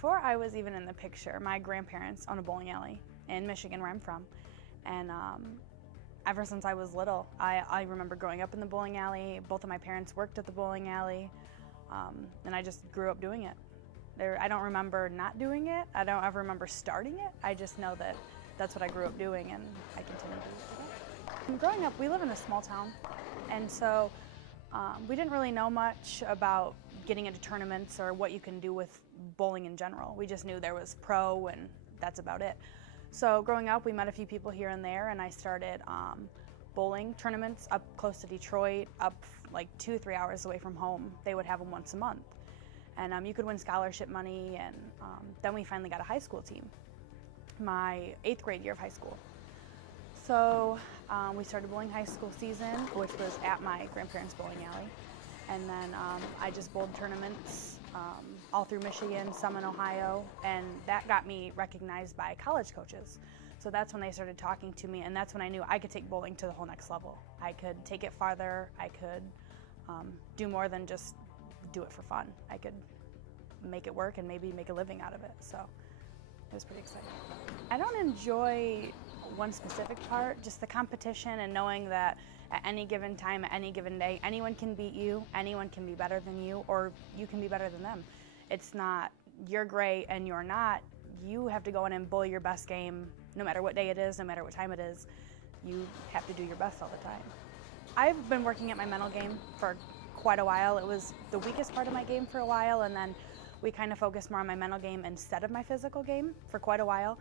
Before I was even in the picture, my grandparents own a bowling alley in Michigan, where I'm from. And ever since I was little, I remember growing up in the bowling alley. Both of my parents worked at the bowling alley, and I just grew up doing it. I don't remember not doing it. I don't ever remember starting it. I just know that that's what I grew up doing, and I continue to do it. Growing up, we live in a small town, and so we didn't really know much about getting into tournaments or what you can do with bowling in general. We just knew there was pro, and that's about it. So growing up, we met a few people here and there, and I started bowling tournaments up close to Detroit, up like 2-3 hours away from home. They would have them once a month. And you could win scholarship money, and then we finally got a high school team, my 8th grade year of high school. So we started bowling high school season, which was at my grandparents' bowling alley. And then I just bowled tournaments all through Michigan, some in Ohio, and that got me recognized by college coaches. So that's when they started talking to me, and that's when I knew I could take bowling to the whole next level. I could take it farther, I could do more than just do it for fun. I could make it work and maybe make a living out of it. So it was pretty exciting. I don't enjoy one specific part, just the competition and knowing that at any given time, at any given day, anyone can beat you, anyone can be better than you, or you can be better than them. It's not you're great and you're not. You have to go in and bowl your best game no matter what day it is, no matter what time it is. You have to do your best all the time. I've been working at my mental game for quite a while. It was the weakest part of my game for a while, and then we kind of focused more on my mental game instead of my physical game for quite a while.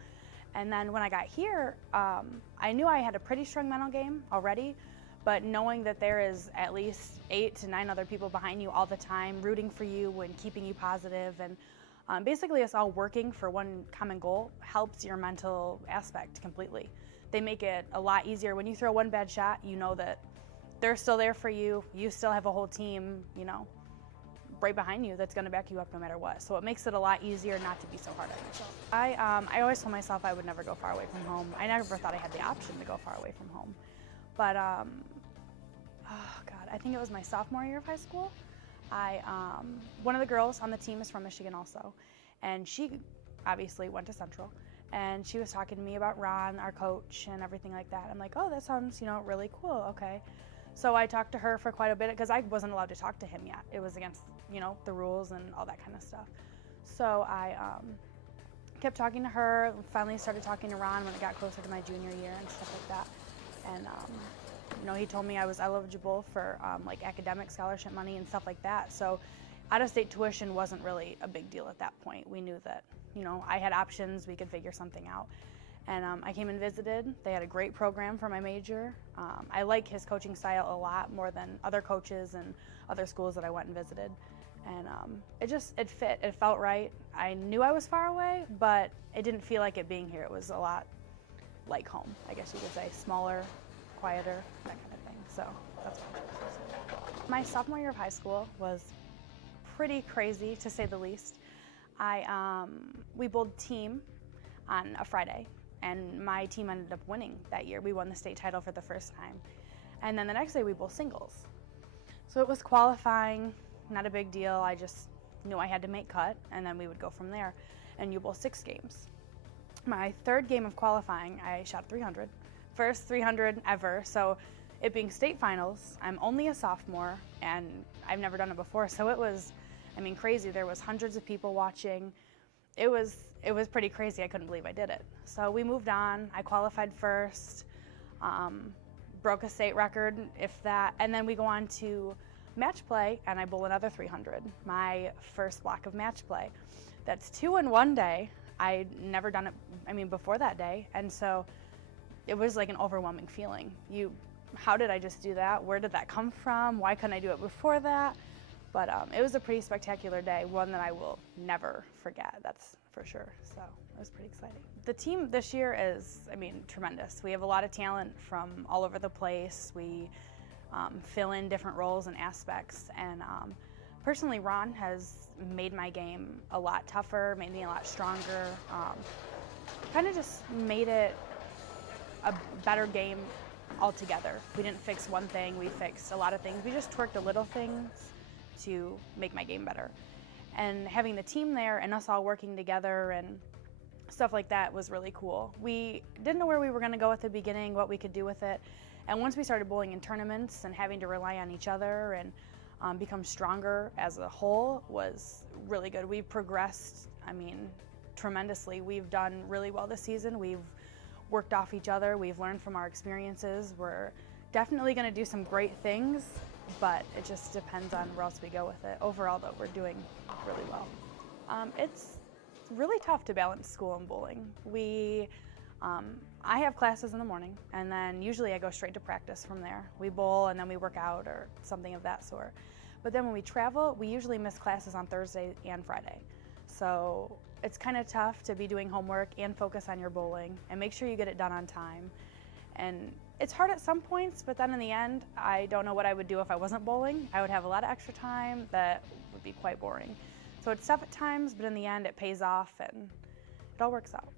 And then when I got here, I knew I had a pretty strong mental game already, but knowing that there is at least 8 to 9 other people behind you all the time, rooting for you and keeping you positive, and basically us all working for one common goal helps your mental aspect completely. They make it a lot easier. When you throw one bad shot, you know that they're still there for you. You still have a whole team, you know, right behind you that's going to back you up no matter what. So it makes it a lot easier not to be so hard on yourself. I always told myself I would never go far away from home. I never thought I had the option to go far away from home. But, oh God, I think it was my sophomore year of high school. One of the girls on the team is from Michigan also, and she obviously went to Central. And she was talking to me about Ron, our coach, and everything like that. I'm like, oh, that sounds, you know, really cool, okay. So I talked to her for quite a bit, because I wasn't allowed to talk to him yet. It was against, you know, the rules and all that kind of stuff. So I kept talking to her, finally started talking to Ron when it got closer to my junior year and stuff like that. And, you know, he told me I was eligible for like academic scholarship money and stuff like that. So out-of-state tuition wasn't really a big deal at that point. We knew that, you know, I had options, we could figure something out. And I came and visited. They had a great program for my major. I like his coaching style a lot more than other coaches and other schools that I went and visited. And it fit, it felt right. I knew I was far away, but it didn't feel like it being here. It was a lot like home, I guess you could say. Smaller, quieter, that kind of thing. So that's what I chose. My sophomore year of high school was pretty crazy, to say the least. We bowled team on a Friday, and my team ended up winning that year. We won the state title for the first time. And then the next day we bowled singles. So it was qualifying, not a big deal. I just knew I had to make cut, and then we would go from there. And you bowl 6 games. My 3rd game of qualifying, I shot 300. First 300 ever, so it being state finals, I'm only a sophomore, and I've never done it before, so it was, I mean, crazy. There was hundreds of people watching. It was pretty crazy. I couldn't believe I did it. So we moved on. I qualified first, broke a state record, if that, and then we go on to match play, and I bowl another 300, my first block of match play. That's 2 in one day. I'd never done it, I mean, before that day, and so it was like an overwhelming feeling. How did I just do that? Where did that come from? Why couldn't I do it before that? But it was a pretty spectacular day, one that I will never forget, that's for sure. So it was pretty exciting. The team this year is, I mean, tremendous. We have a lot of talent from all over the place. We fill in different roles and aspects. And personally, Ron has made my game a lot tougher, made me a lot stronger, kind of just made it a better game altogether. We didn't fix one thing, we fixed a lot of things. We just twerked the little things to make my game better. And having the team there and us all working together and stuff like that was really cool. We didn't know where we were going to go at the beginning, what we could do with it. And once we started bowling in tournaments and having to rely on each other and become stronger as a whole was really good. We've progressed, tremendously. We've done really well this season. We've worked off each other. We've learned from our experiences. We're definitely going to do some great things, but it just depends on where else we go with it. Overall, though, we're doing really well. It's really tough to balance school and bowling. I have classes in the morning, and then usually I go straight to practice from there. We bowl and then we work out or something of that sort. But then when we travel, we usually miss classes on Thursday and Friday. So it's kind of tough to be doing homework and focus on your bowling and make sure you get it done on time. And it's hard at some points, but then in the end, I don't know what I would do if I wasn't bowling. I would have a lot of extra time that would be quite boring. So it's tough at times, but in the end, it pays off and it all works out.